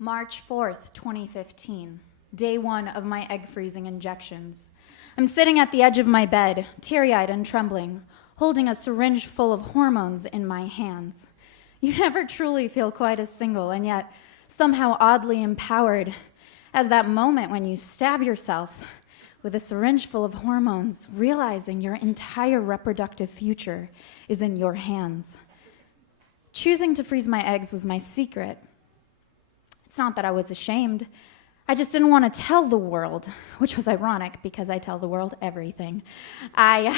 March 4th, 2015, day one of my egg freezing injections. I'm sitting at the edge of my bed, teary-eyed and trembling, holding a syringe full of hormones in my hands. You never truly feel quite as single and yet somehow oddly empowered as that moment when you stab yourself with a syringe full of hormones, realizing your entire reproductive future is in your hands. Choosing to freeze my eggs was my secret. It's not that I was ashamed. I just didn't want to tell the world, which was ironic because I tell the world everything. I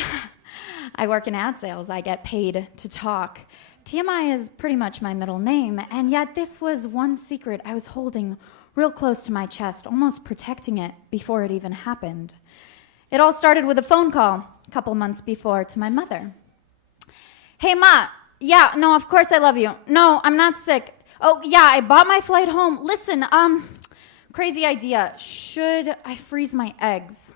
work in ad sales. I get paid to talk. TMI is pretty much my middle name, and yet this was one secret I was holding real close to my chest, almost protecting it before it even happened. It all started with a phone call a couple months before to my mother. Hey, Ma. Yeah, no, of course I love you. No, I'm not sick. Oh, yeah, I bought my flight home. Listen, crazy idea. Should I freeze my eggs?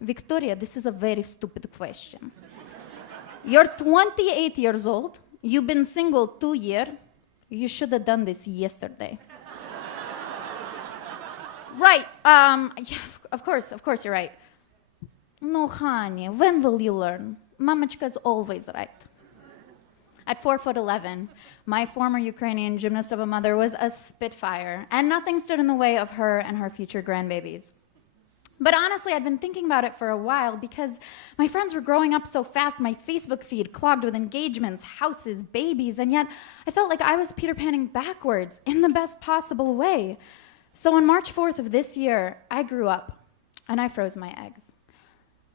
Viktoria, this is a very stupid question. You're 28 years old. You've been single 2 years. You should have done this yesterday. Right, yeah, of course you're right. No, honey, when will you learn? Mamachka's always right. At 4'11", my former Ukrainian gymnast of a mother was a spitfire, and nothing stood in the way of her and her future grandbabies. But honestly, I'd been thinking about it for a while because my friends were growing up so fast, my Facebook feed clogged with engagements, houses, babies, and yet I felt like I was Peter Panning backwards in the best possible way. So on March 4th of this year, I grew up and I froze my eggs.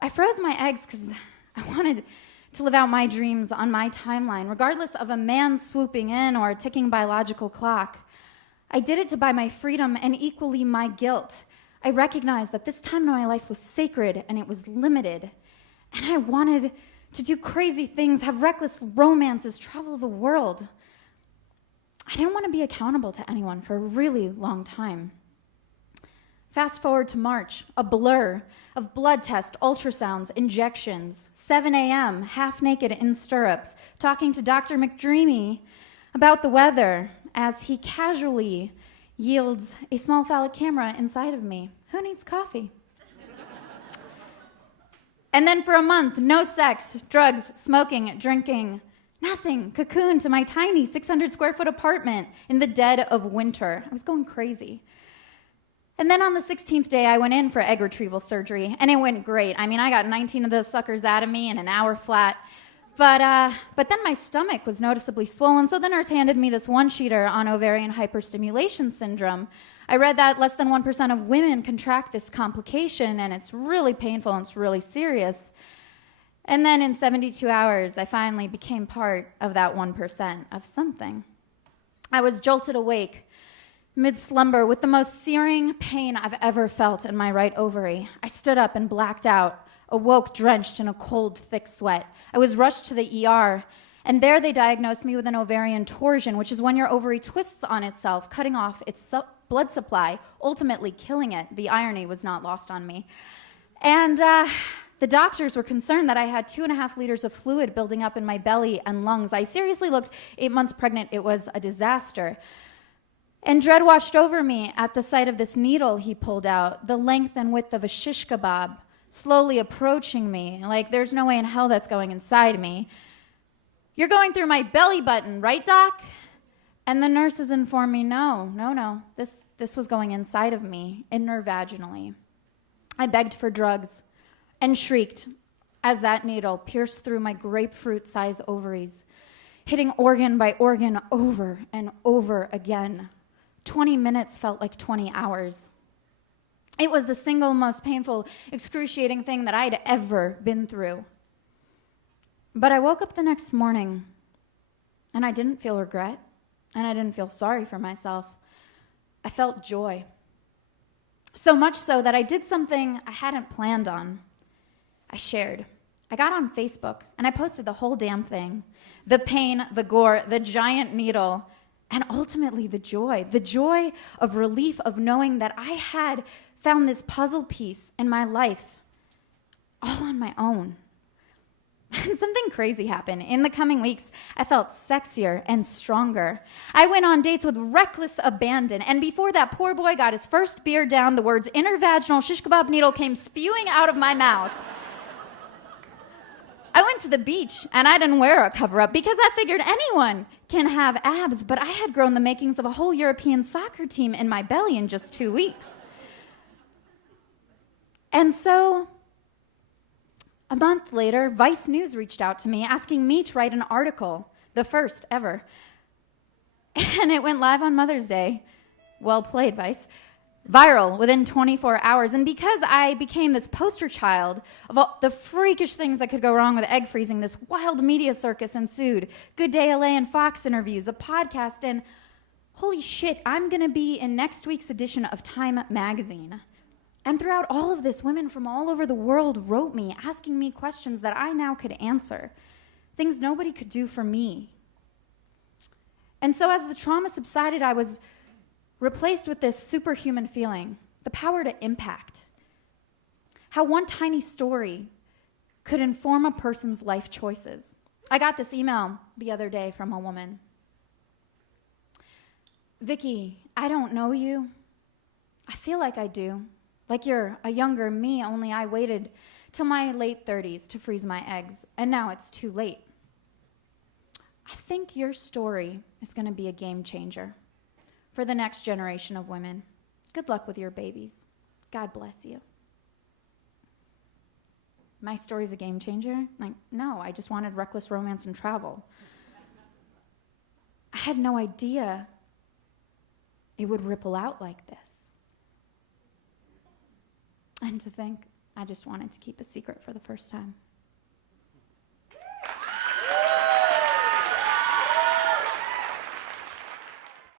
I froze my eggs because I wanted to live out my dreams on my timeline, regardless of a man swooping in or a ticking biological clock. I did it to buy my freedom and equally my guilt. I recognized that this time in my life was sacred and it was limited. And I wanted to do crazy things, have reckless romances, travel the world. I didn't want to be accountable to anyone for a really long time. Fast forward to March, a blur of blood tests, ultrasounds, injections, 7 a.m., half naked in stirrups, talking to Dr. McDreamy about the weather as he casually yields a small phallic camera inside of me. Who needs coffee? And then for a month, no sex, drugs, smoking, drinking, nothing. Cocoon to my tiny 600 square foot apartment in the dead of winter. I was going crazy. And then on the 16th day, I went in for egg retrieval surgery, and it went great. I mean, I got 19 of those suckers out of me in an hour flat. But then my stomach was noticeably swollen, so the nurse handed me this one-sheeter on ovarian hyperstimulation syndrome. I read that less than 1% of women contract this complication, and it's really painful and it's really serious. And then in 72 hours, I finally became part of that 1% of something. I was jolted awake mid-slumber with the most searing pain I've ever felt in my right ovary. I stood up and blacked out, awoke drenched in a cold, thick sweat. I was rushed to the ER, and there they diagnosed me with an ovarian torsion, which is when your ovary twists on itself, cutting off its blood supply, ultimately killing it. The irony was not lost on me. And the doctors were concerned that I had 2.5 liters of fluid building up in my belly and lungs. I seriously looked 8 months pregnant. It was a disaster. And dread washed over me at the sight of this needle he pulled out, the length and width of a shish kebab, slowly approaching me, like there's no way in hell that's going inside me. You're going through my belly button, right, Doc? And the nurses informed me, no, this was going inside of me, intervaginally. I begged for drugs and shrieked as that needle pierced through my grapefruit-sized ovaries, hitting organ by organ over and over again. 20 minutes felt like 20 hours. It was the single most painful, excruciating thing that I'd ever been through. But I woke up the next morning, and I didn't feel regret, and I didn't feel sorry for myself. I felt joy. So much so that I did something I hadn't planned on. I shared. I got on Facebook, and I posted the whole damn thing. The pain, the gore, the giant needle, and ultimately the joy of relief of knowing that I had found this puzzle piece in my life all on my own. Something crazy happened. In the coming weeks, I felt sexier and stronger. I went on dates with reckless abandon, and before that poor boy got his first beer down, the words intervaginal shish kebab needle came spewing out of my mouth. I went to the beach, and I didn't wear a cover-up because I figured anyone can have abs, but I had grown the makings of a whole European soccer team in my belly in just 2 weeks. And so, a month later, Vice News reached out to me asking me to write an article, the first ever. And it went live on Mother's Day. Well played, Vice. Viral within 24 hours. And because I became this poster child of all the freakish things that could go wrong with egg freezing, this wild media circus ensued. Good Day LA and Fox interviews, a podcast, and holy shit, I'm going to be in next week's edition of Time magazine. And throughout all of this, women from all over the world wrote me, asking me questions that I now could answer, things nobody could do for me. And so as the trauma subsided, I was replaced with this superhuman feeling, the power to impact. How one tiny story could inform a person's life choices. I got this email the other day from a woman. Vicky, I don't know you. I feel like I do. Like you're a younger me, only I waited till my late 30s to freeze my eggs, and now it's too late. I think your story is going to be a game changer for the next generation of women. Good luck with your babies. God bless you. My story's a game changer? Like, no, I just wanted reckless romance and travel. I had no idea it would ripple out like this. And to think, I just wanted to keep a secret for the first time.